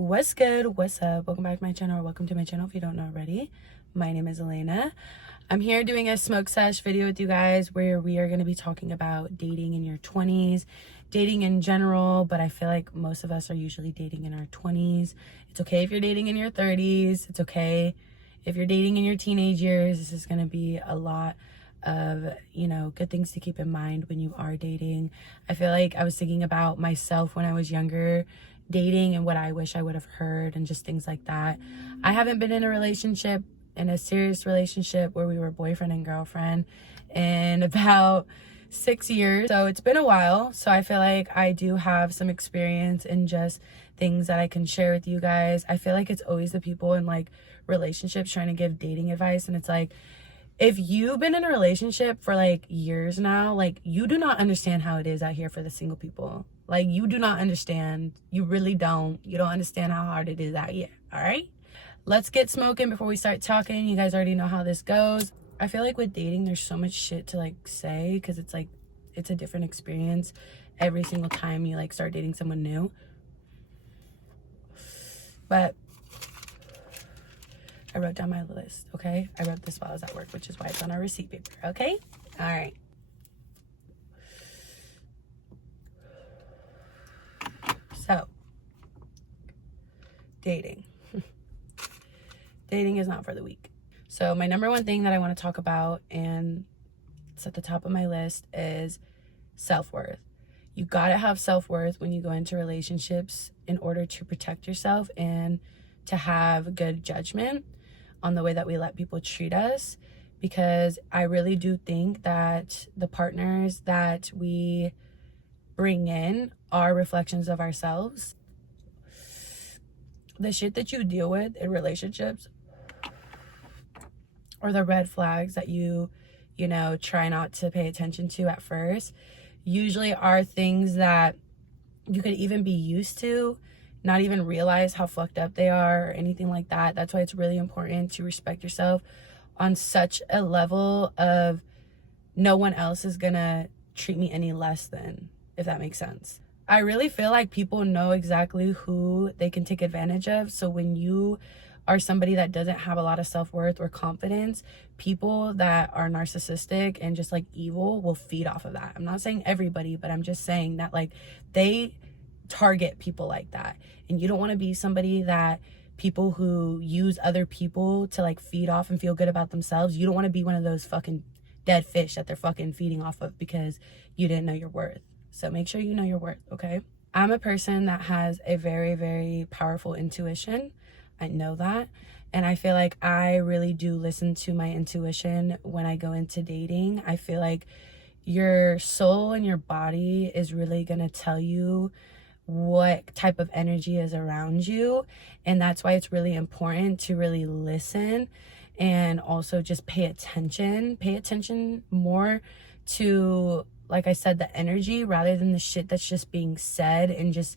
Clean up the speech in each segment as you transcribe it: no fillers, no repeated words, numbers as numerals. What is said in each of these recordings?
What's good? What's up? Welcome back to my channel, or welcome to my channel if you don't know already. My name is Elena. I'm here doing a smoke sesh video with you guys where we are going to be talking about dating in your 20s, dating in general, but I feel like most of us are usually dating in our 20s. It's okay if you're dating in your 30s. It's okay if you're dating in your teenage years. This is going to be a lot of, good things to keep in mind when you are dating. I feel like I was thinking about myself when I was younger, dating, and what I wish I would have heard and just things like that. I haven't been in a serious relationship where we were boyfriend and girlfriend in about 6 years. So it's been a while. So I feel like I do have some experience in just things that I can share with you guys. I feel like it's always the people in like relationships trying to give dating advice. And it's like, if you've been in a relationship for like years now, like you do not understand how it is out here for the single people. Like you do not understand. You really don't. You don't understand how hard it is out here. All right. Let's get smoking before we start talking. You guys already know how this goes. I feel like with dating, there's so much shit to like say because it's like, it's a different experience every single time you like start dating someone new. But I wrote down my list, okay? I wrote this while I was at work, which is why it's on our receipt paper, okay? All right. So, dating. Dating is not for the weak. So my number one thing that I want to talk about, and it's at the top of my list, is self-worth. You gotta have self-worth when you go into relationships in order to protect yourself and to have good judgment on the way that we let people treat us, because I really do think that the partners that we bring in are reflections of ourselves. The shit that you deal with in relationships, or the red flags that you try not to pay attention to at first, usually are things that you could even be used to, not even realize how fucked up they are or anything like that. That's why it's really important to respect yourself on such a level of no one else is gonna treat me any less than, if that makes sense. I really feel like people know exactly who they can take advantage of. So when you are somebody that doesn't have a lot of self-worth or confidence, people that are narcissistic and just like evil will feed off of that. I'm not saying everybody, but I'm just saying that like they target people like that. And you don't want to be somebody that people who use other people to like feed off and feel good about themselves. You don't want to be one of those fucking dead fish that they're fucking feeding off of because you didn't know your worth. So make sure you know your worth, okay? I'm a person that has a very, very powerful intuition. I know that. And I feel like I really do listen to my intuition when I go into dating. I feel like your soul and your body is really going to tell you what type of energy is around you. And that's why it's really important to really listen and also just pay attention more to, like I said, the energy rather than the shit that's just being said, and just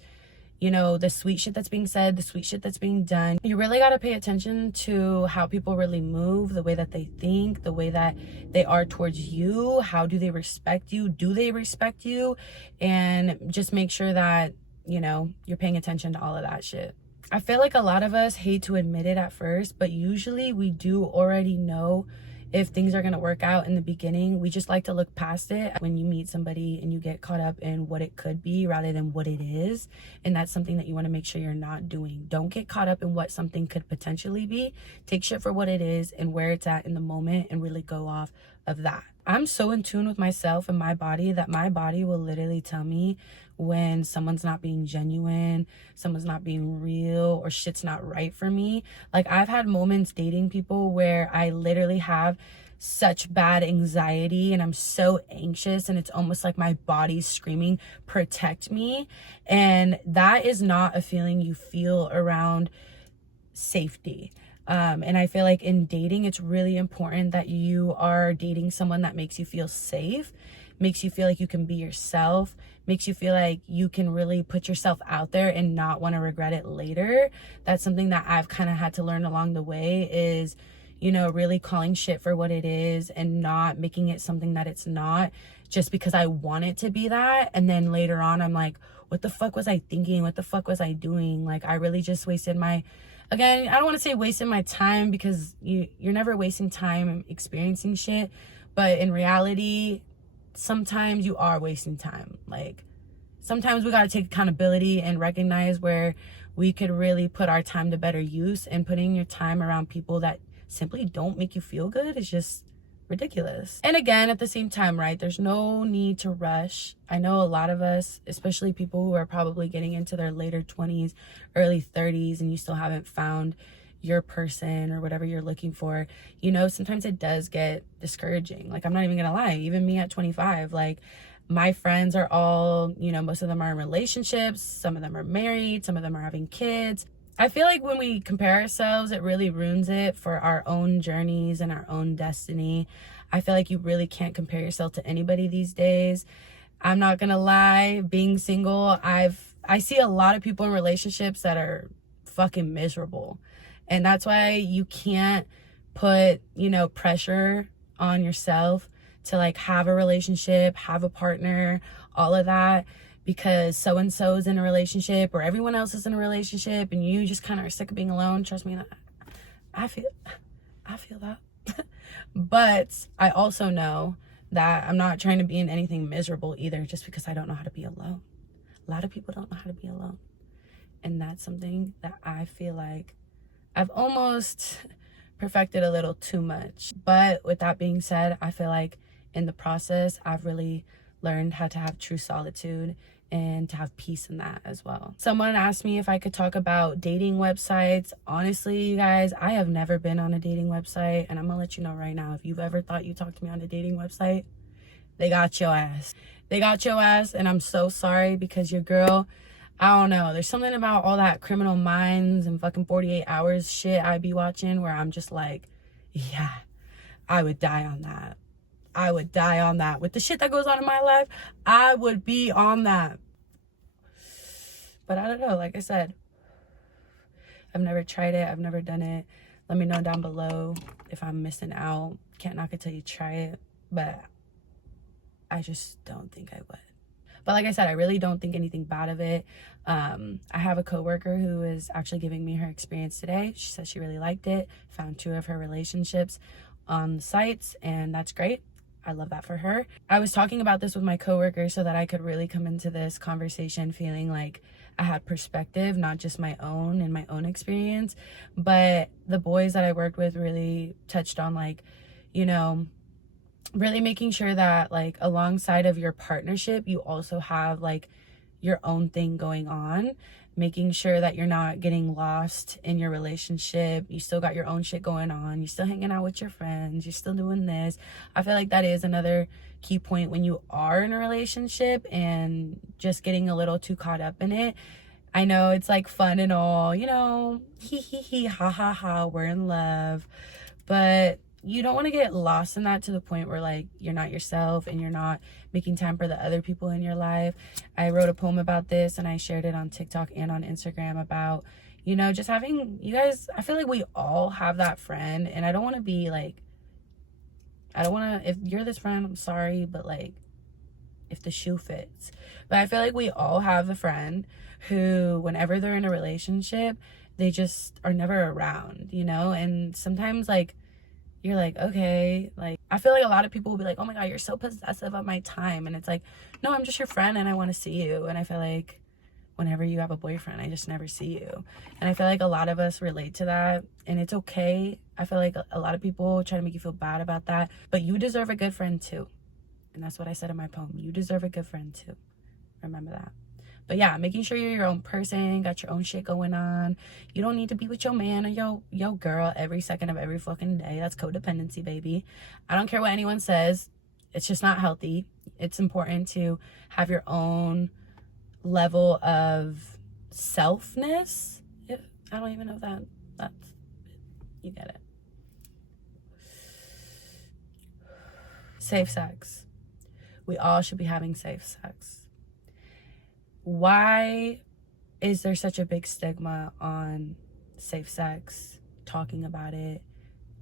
the sweet shit that's being said, the sweet shit that's being done. You really got to pay attention to how people really move, the way that they think, the way that they are towards you. How do they respect you? Do they respect you? And just make sure that you're paying attention to all of that shit. I feel like a lot of us hate to admit it at first, but usually we do already know if things are going to work out in the beginning. We just like to look past it when you meet somebody and you get caught up in what it could be rather than what it is. And that's something that you want to make sure you're not doing. Don't get caught up in what something could potentially be. Take shit for what it is and where it's at in the moment and really go off of that. I'm so in tune with myself and my body that my body will literally tell me when someone's not being genuine, someone's not being real, or shit's not right for me. Like I've had moments dating people where I literally have such bad anxiety and I'm so anxious and it's almost like my body's screaming, protect me. And that is not a feeling you feel around safety. And I feel like in dating, it's really important that you are dating someone that makes you feel safe, makes you feel like you can be yourself, makes you feel like you can really put yourself out there and not want to regret it later. That's something that I've kind of had to learn along the way is, you know, really calling shit for what it is and not making it something that it's not, just because I want it to be that. And then later on, I'm like, what the fuck was I thinking? What the fuck was I doing? Like, I really just wasted my, again, I don't want to say wasting my time, because you're never wasting time experiencing shit. But in reality, sometimes you are wasting time. Like, sometimes we got to take accountability and recognize where we could really put our time to better use, and putting your time around people that simply don't make you feel good is just ridiculous. And again, at the same time, right, there's no need to rush. I know a lot of us, especially people who are probably getting into their later 20s, early 30s, and you still haven't found your person or whatever you're looking for, you know, sometimes it does get discouraging. Like, I'm not even gonna lie, even me at 25, like, my friends are all, you know, most of them are in relationships, some of them are married, some of them are having kids. I feel like when we compare ourselves, it really ruins it for our own journeys and our own destiny. I feel like you really can't compare yourself to anybody these days. I'm not gonna lie, being single, I see a lot of people in relationships that are fucking miserable. And that's why you can't put, you know, pressure on yourself to like have a relationship, have a partner, all of that, because so-and-so is in a relationship or everyone else is in a relationship and you just kind of are sick of being alone. Trust me, I feel that. But I also know that I'm not trying to be in anything miserable either, just because I don't know how to be alone. A lot of people don't know how to be alone. And that's something that I feel like I've almost perfected a little too much. But with that being said, I feel like in the process, I've really learned how to have true solitude and to have peace in that as well. Someone asked me if I could talk about dating websites. Honestly, you guys, I have never been on a dating website, and I'm gonna let you know right now, if you've ever thought you talked to me on a dating website, they got your ass. They got your ass, and I'm so sorry, because your girl, I don't know, there's something about all that Criminal Minds and fucking 48 Hours shit I be watching where I'm just like, yeah, I would die on that. I would die on that. With the shit that goes on in my life, I would be on that. But I don't know, like I said, I've never tried it. I've never done it. Let me know down below if I'm missing out. Can't knock it till you try it. But I just don't think I would. But like I said, I really don't think anything bad of it. I have a coworker who is actually giving me her experience today. She said she really liked it. Found 2 of her relationships on the sites, and that's great. I love that for her. I was talking about this with my coworker so that I could really come into this conversation feeling like I had perspective, not just my own and my own experience. But the boys that I worked with really touched on, like, you know, really making sure that like alongside of your partnership, you also have like your own thing going on, making sure that you're not getting lost in your relationship. You still got your own shit going on. You're still hanging out with your friends. You're still doing this. I feel like that is another key point when you are in a relationship and just getting a little too caught up in it. I know it's like fun and all, you know, hee hee hee, ha ha ha, we're in love. But you don't want to get lost in that to the point where like you're not yourself and you're not making time for the other people in your life. I wrote a poem about this and I shared it on TikTok and on Instagram about, you know, just having, you guys, I feel like we all have that friend, and I don't want to be like, I don't want to, if you're this friend, I'm sorry, but like, if the shoe fits. But I feel like we all have a friend who, whenever they're in a relationship, they just are never around, you know? And sometimes like, you're like, okay, like, I feel like a lot of people will be like, oh my God, you're so possessive of my time. And it's like, no, I'm just your friend and I want to see you. And I feel like whenever you have a boyfriend, I just never see you. And I feel like a lot of us relate to that, and it's okay. I feel like a lot of people try to make you feel bad about that, but you deserve a good friend too. And that's what I said in my poem. You deserve a good friend too. Remember that. But yeah, making sure you're your own person, got your own shit going on. You don't need to be with your man or your girl every second of every fucking day. That's codependency, baby. I don't care what anyone says. It's just not healthy. It's important to have your own level of selfness. I don't even know if that's, you get it. Safe sex. We all should be having safe sex. Why is there such a big stigma on safe sex, talking about it,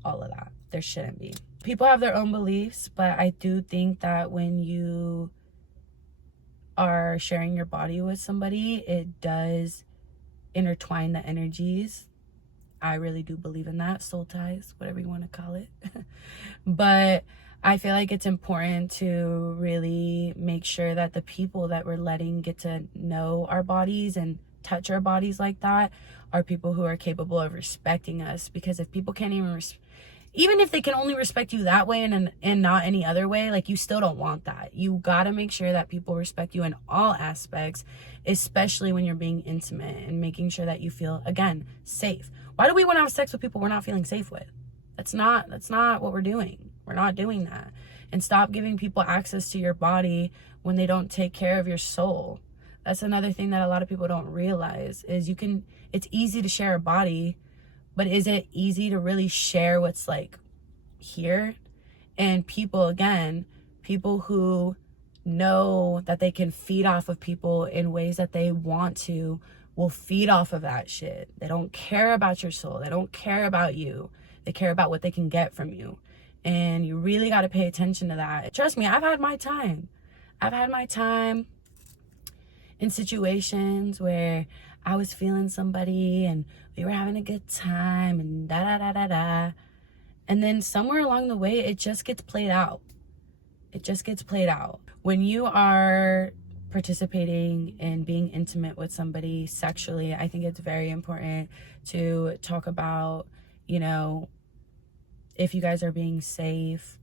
all of that. There shouldn't be. People have their own beliefs, but I do think that when you are sharing your body with somebody, it does intertwine the energies. I really do believe in that. Soul ties, whatever you want to call it. But I feel like it's important to really make sure that the people that we're letting get to know our bodies and touch our bodies like that are people who are capable of respecting us. Because if people can't even if they can only respect you that way and not any other way, like, you still don't want that. You gotta make sure that people respect you in all aspects, especially when you're being intimate, and making sure that you feel, again, safe. Why do we want to have sex with people we're not feeling safe with? That's not what we're doing. We're not doing that. And stop giving people access to your body when they don't take care of your soul. That's another thing that a lot of people don't realize is it's easy to share a body, but is it easy to really share what's like here? And people who know that they can feed off of people in ways that they want to will feed off of that shit. They don't care about your soul. They don't care about you. They care about what they can get from you. And you really got to pay attention to that. Trust me, I've had my time. I've had my time in situations where I was feeling somebody and we were having a good time and da-da-da-da-da. And then somewhere along the way, it just gets played out. It just gets played out. When you are participating in being intimate with somebody sexually, I think it's very important to talk about, if you guys are being safe,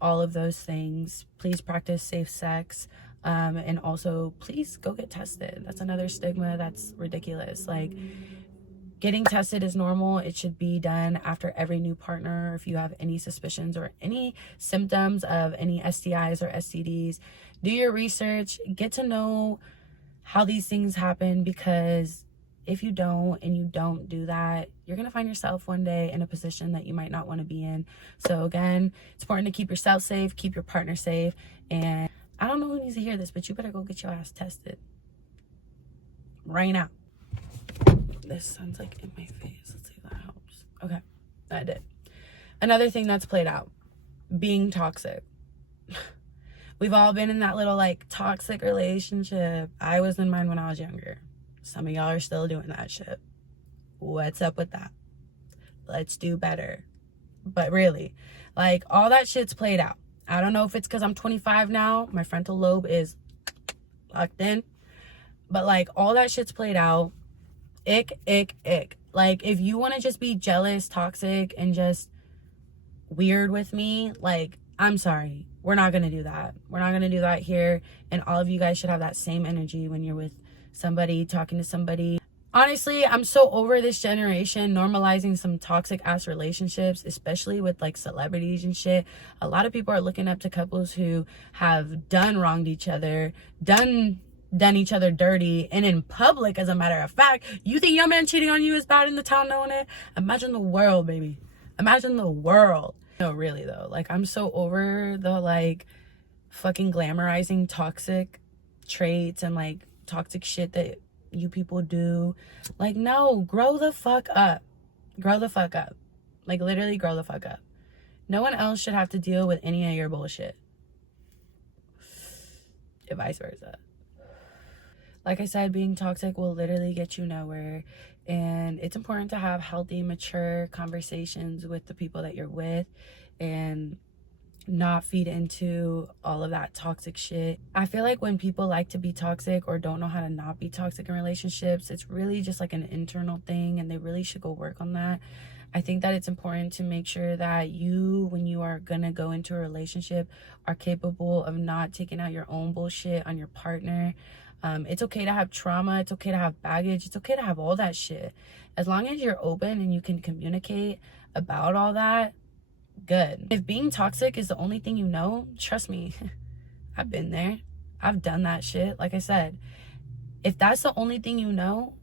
all of those things. Please practice safe sex. And also, please go get tested. That's another stigma that's ridiculous. Like, getting tested is normal. It should be done after every new partner. If you have any suspicions or any symptoms of any STIs or STDs, do your research. Get to know how these things happen, because if you don't and you don't do that, you're going to find yourself one day in a position that you might not want to be in. So again, it's important to keep yourself safe, keep your partner safe. And I don't know who needs to hear this, but you better go get your ass tested right now. This sounds like in my face. Let's see if that helps. Okay, that did. Another thing that's played out, being toxic. We've all been in that little like toxic relationship. I was in mine when I was younger. Some of y'all are still doing that shit. What's up with that? Let's do better. But really, like, all that shit's played out. I don't know if it's because I'm 25 now. My frontal lobe is locked in. But like, all that shit's played out. Ick, ick, ick. Like, if you want to just be jealous, toxic, and just weird with me, like, I'm sorry. We're not going to do that. We're not going to do that here. And all of you guys should have that same energy when you're with somebody, talking to somebody. Honestly, I'm so over this generation normalizing some toxic ass relationships, especially with like celebrities and shit. A lot of people are looking up to couples who have wronged each other, done each other dirty, and in public, as a matter of fact. You think your man cheating on you is bad in the town knowing it? Imagine the world, baby. Imagine the world. No, really though. Like, I'm so over the like fucking glamorizing toxic traits and like toxic shit that you people do. Like, no, grow the fuck up. Grow the fuck up. Like, literally grow the fuck up. No one else should have to deal with any of your bullshit. And vice versa. Like I said, being toxic will literally get you nowhere. And it's important to have healthy, mature conversations with the people that you're with and not feed into all of that toxic shit. I feel like when people like to be toxic or don't know how to not be toxic in relationships, it's really just like an internal thing, and they really should go work on that. I think that it's important to make sure that you, when you are gonna go into a relationship, are capable of not taking out your own bullshit on your partner. It's okay to have trauma. It's okay to have baggage. It's okay to have all that shit. As long as you're open and you can communicate about all that, good. If being toxic is the only thing you know, trust me, I've been there. I've done that shit. Like I said, if that's the only thing you know,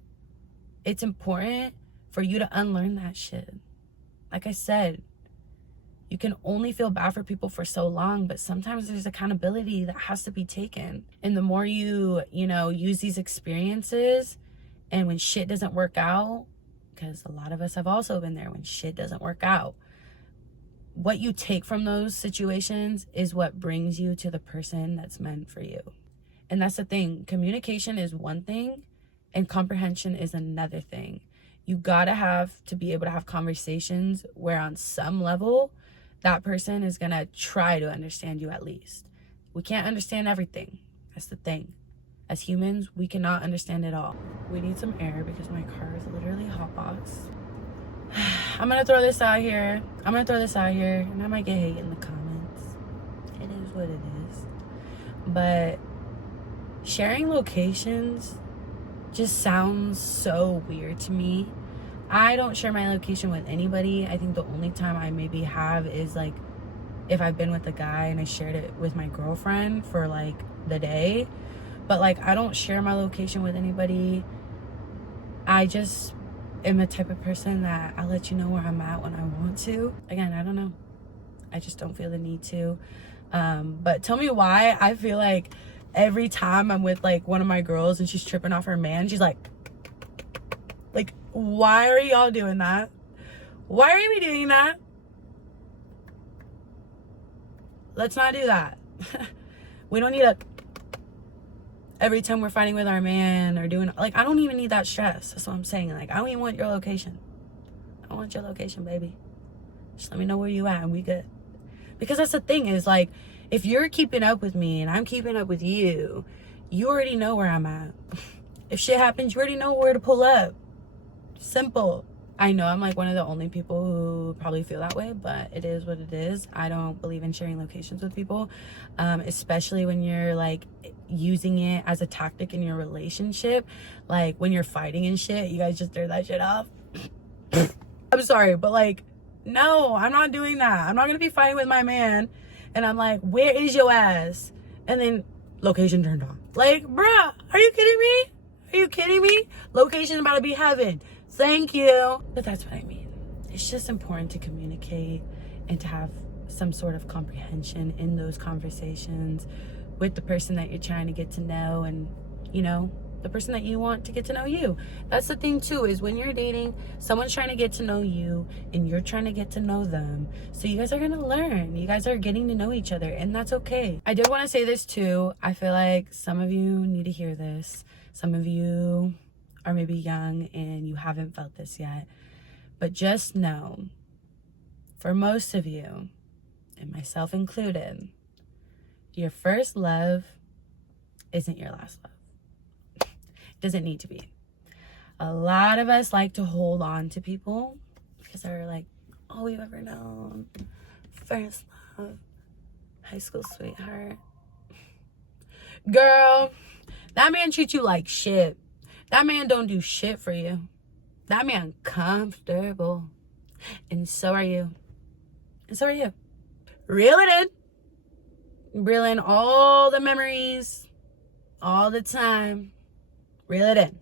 it's important for you to unlearn that shit. Like I said, you can only feel bad for people for so long, but sometimes there's accountability that has to be taken. And the more you use these experiences, and when shit doesn't work out, because a lot of us have also been there when shit doesn't work out. What you take from those situations is what brings you to the person that's meant for you. And that's the thing. Communication is one thing and comprehension is another thing. You gotta have to be able to have conversations where on some level that person is gonna try to understand you at least. We can't understand everything. That's the thing. As humans, we cannot understand it all. We need some air because my car is literally Hotbox. I'm gonna throw this out here. And I might get hate in the comments. It is what it is. But sharing locations just sounds so weird to me. I don't share my location with anybody. I think the only time I maybe have is like if I've been with a guy and I shared it with my girlfriend for like the day. But like I don't share my location with anybody. I just am the type of person that I'll let you know where I'm at when I want to. Again, I don't know. I just don't feel the need to. But tell me why I feel like every time I'm with like one of my girls and she's tripping off her man, she's like, why are y'all doing that? Why are we doing that? Let's not do that. We don't need a every time we're fighting with our man or doing like, I don't even need that stress. That's what I'm saying. Like, I don't even want your location. I don't want your location, baby. Just let me know where you at and we good. Because that's the thing is like, if you're keeping up with me and I'm keeping up with you, you already know where I'm at. If shit happens, you already know where to pull up. Simple. I know I'm like one of the only people who probably feel that way, but it is what it is. I don't believe in sharing locations with people, especially when you're like using it as a tactic in your relationship. Like when you're fighting and shit, you guys just tear that shit off. I'm sorry, but like, no, I'm not doing that. I'm not gonna be fighting with my man and I'm like, where is your ass? And then location turned on. Like, bruh, are you kidding me? Are you kidding me? Location about to be heaven. Thank you. But that's what I mean. It's just important to communicate and to have some sort of comprehension in those conversations with the person that you're trying to get to know and, you know, the person that you want to get to know you. That's the thing too, is when you're dating, someone's trying to get to know you and you're trying to get to know them. So you guys are going to learn. You guys are getting to know each other and that's okay. I did want to say this too. I feel like some of you need to hear this. Some of you are maybe young and you haven't felt this yet. But just know, for most of you, and myself included, your first love isn't your last love. Doesn't need to be. A lot of us like to hold on to people because they're like all we've ever known. First love, high school sweetheart. Girl, that man treats you like shit. That man don't do shit for you. That man comfortable. And so are you. And so are you. Reel it in. Reel in all the memories. All the time. Reel it in.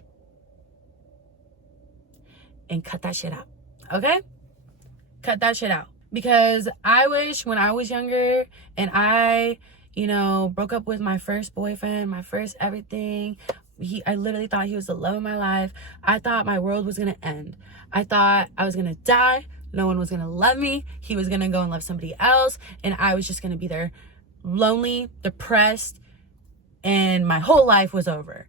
And cut that shit out. Okay? Cut that shit out. Because I wish when I was younger and I, you know, broke up with my first boyfriend, my first everything. I literally thought he was the love of my life. I thought my world was going to end. I thought I was going to die. No one was going to love me. He was going to go and love somebody else. And I was just going to be there lonely, depressed, and my whole life was over.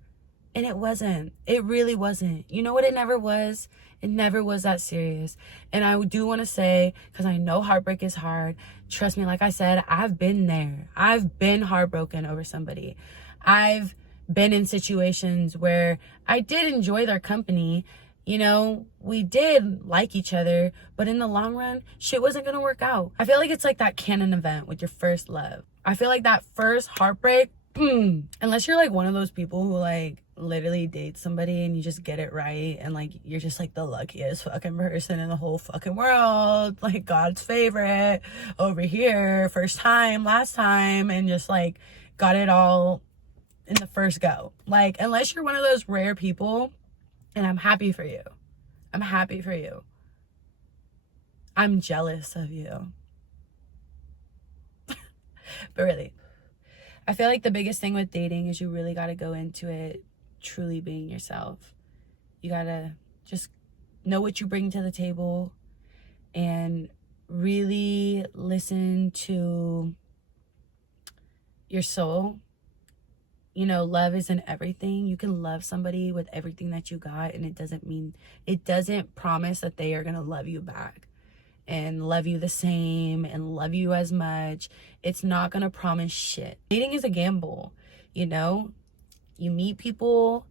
And it wasn't. It really wasn't. You know what it never was? It never was that serious. And I do want to say, because I know heartbreak is hard. Trust me, like I said, I've been there. I've been heartbroken over somebody. I've been in situations where I did enjoy their company. You know, we did like each other, but in the long run, shit wasn't going to work out. I feel like it's like that canon event with your first love. I feel like that first heartbreak, unless you're like one of those people who like literally date somebody and you just get it right and like you're just like the luckiest fucking person in the whole fucking world, like God's favorite over here, first time, last time, and just like got it all in the first go. Like, unless you're one of those rare people, and I'm happy for you. I'm happy for you. I'm jealous of you. But really, I feel like the biggest thing with dating is you really got to go into it truly being yourself. You got to just know what you bring to the table, and really listen to your soul. You know, love isn't everything. You can love somebody with everything that you got, and it doesn't promise that they are going to love you back and love you the same and love you as much. It's not going to promise shit. Dating is a gamble, you know? You meet people,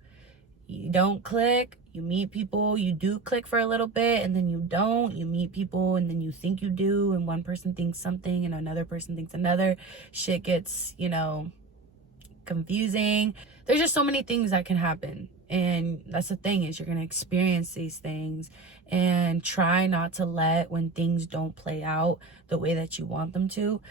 you don't click. You meet people, you do click for a little bit, and then you don't. You meet people, and then you think you do, and one person thinks something, and another person thinks another. Shit gets, you know, confusing. There's just so many things that can happen, and that's the thing, is you're going to experience these things, and try not to let, when things don't play out the way that you want them to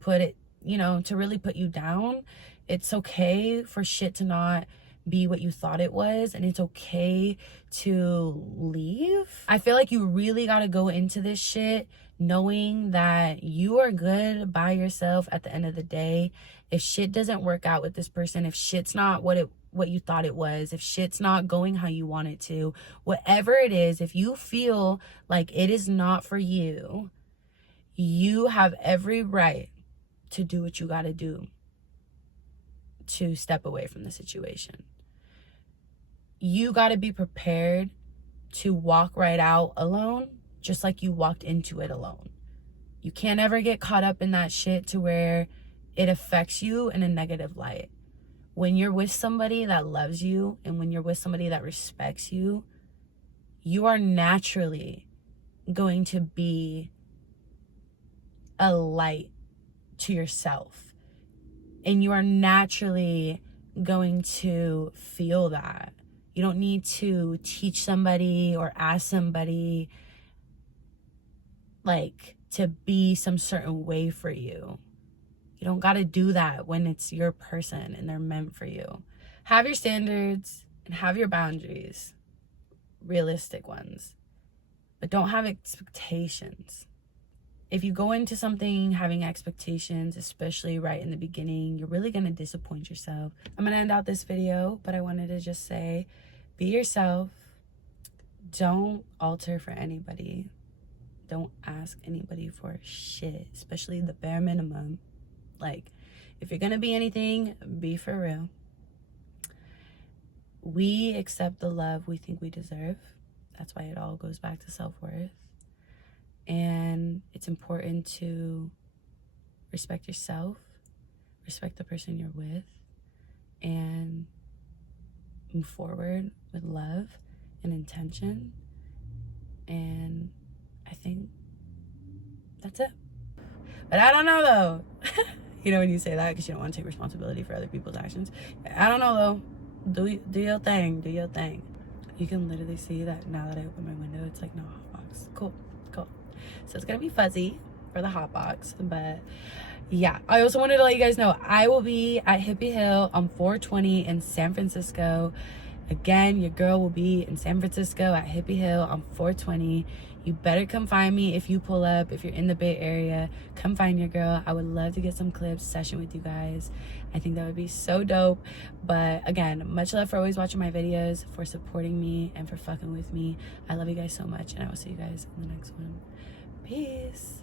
put it, you know, to really put you down. It's okay for shit to not be what you thought it was, and it's okay to leave. I feel like you really got to go into this shit knowing that you are good by yourself at the end of the day. If shit doesn't work out with this person, if shit's not what you thought it was, if shit's not going how you want it to, whatever it is, if you feel like it is not for you, you have every right to do what you got to do to step away from the situation. You got to be prepared to walk right out alone, just like you walked into it alone. You can't ever get caught up in that shit to where it affects you in a negative light. When you're with somebody that loves you, and when you're with somebody that respects you, you are naturally going to be a light to yourself. And you are naturally going to feel that. You don't need to teach somebody or ask somebody like to be some certain way for you. You don't got to do that when it's your person and they're meant for you. Have your standards and have your boundaries, realistic ones, but don't have expectations. If you go into something having expectations, especially right in the beginning, you're really going to disappoint yourself. I'm going to end out this video, but I wanted to just say, be yourself. Don't alter for anybody. Don't ask anybody for shit, especially the bare minimum. Like, if you're going to be anything, be for real. We accept the love we think we deserve. That's why it all goes back to self-worth. And it's important to respect yourself, respect the person you're with, and move forward with love and intention. And I think that's it. But I don't know though. You know when you say that because you don't want to take responsibility for other people's actions. I don't know though. Do your thing. Do your thing. You can literally see that now that I open my window, it's like no hotbox. Cool. So it's gonna be fuzzy for the hotbox, but yeah. I also wanted to let you guys know I will be at Hippie Hill on 420 in San Francisco. Again, your girl will be in San Francisco at Hippie Hill on 420. You better come find me if you pull up. If you're in the Bay Area, come find your girl. I would love to get some clips, session with you guys. I think that would be so dope. But again, much love for always watching my videos, for supporting me, and for fucking with me. I love you guys so much, and I will see you guys in the next one. Peace.